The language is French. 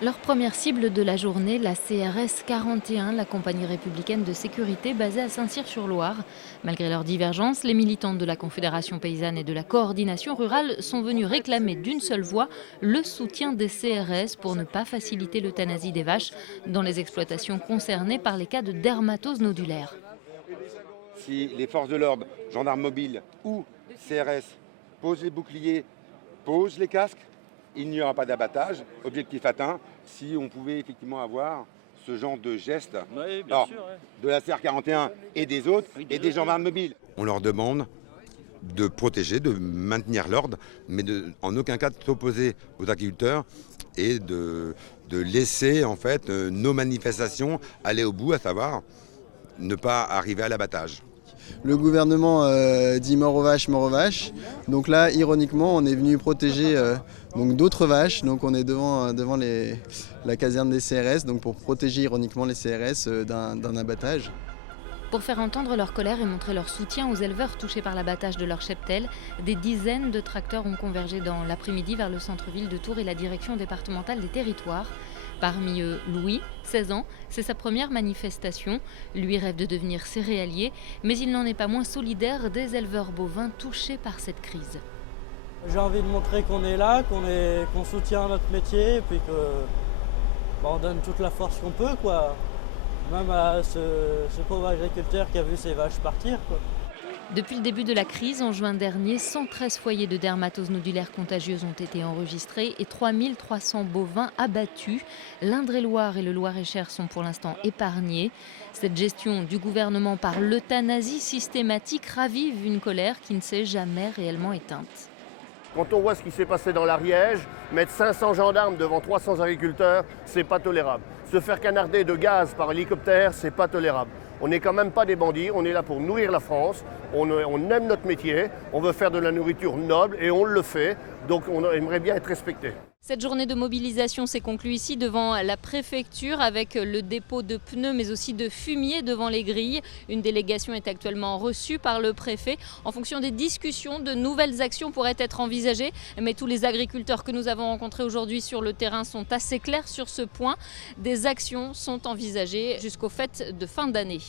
Leur première cible de la journée, la CRS 41, la compagnie républicaine de sécurité basée à Saint-Cyr-sur-Loire. Malgré leurs divergences, les militantes de la Confédération paysanne et de la coordination rurale sont venues réclamer d'une seule voix le soutien des CRS pour ne pas faciliter l'euthanasie des vaches dans les exploitations concernées par les cas de dermatose nodulaire. Si les forces de l'ordre, gendarmes mobiles ou CRS posent les boucliers, posent les casques, il n'y aura pas d'abattage. Objectif atteint, si on pouvait effectivement avoir ce genre de geste de la CR 41 et des autres et des gendarmes mobiles. On leur demande de protéger, de maintenir l'ordre, mais en aucun cas de s'opposer aux agriculteurs et de laisser en fait nos manifestations aller au bout, à savoir ne pas arriver à l'abattage. Le gouvernement dit mort aux vaches, mort aux vaches. Donc là, ironiquement, on est venu protéger donc d'autres vaches. Donc on est devant la caserne des CRS, donc pour protéger ironiquement les CRS d'un abattage. Pour faire entendre leur colère et montrer leur soutien aux éleveurs touchés par l'abattage de leur cheptel, des dizaines de tracteurs ont convergé dans l'après-midi vers le centre-ville de Tours et la direction départementale des territoires. Parmi eux, Louis, 16 ans, c'est sa première manifestation. Lui rêve de devenir céréalier, mais il n'en est pas moins solidaire des éleveurs bovins touchés par cette crise. J'ai envie de montrer qu'on est là, qu'on soutient notre métier, et puis qu'on donne toute la force qu'on peut, quoi. Même à ce pauvre agriculteur qui a vu ses vaches partir, quoi. Depuis le début de la crise, en juin dernier, 113 foyers de dermatose nodulaire contagieuse ont été enregistrés et 3300 bovins abattus. L'Indre-et-Loire et le Loir-et-Cher sont pour l'instant épargnés. Cette gestion du gouvernement par l'euthanasie systématique ravive une colère qui ne s'est jamais réellement éteinte. Quand on voit ce qui s'est passé dans l'Ariège, mettre 500 gendarmes devant 300 agriculteurs, c'est pas tolérable. Se faire canarder de gaz par hélicoptère, c'est pas tolérable. On n'est quand même pas des bandits, on est là pour nourrir la France, on aime notre métier, on veut faire de la nourriture noble et on le fait, donc on aimerait bien être respecté. Cette journée de mobilisation s'est conclue ici devant la préfecture avec le dépôt de pneus mais aussi de fumier devant les grilles. Une délégation est actuellement reçue par le préfet. En fonction des discussions, de nouvelles actions pourraient être envisagées. Mais tous les agriculteurs que nous avons rencontrés aujourd'hui sur le terrain sont assez clairs sur ce point. Des actions sont envisagées jusqu'aux fêtes de fin d'année.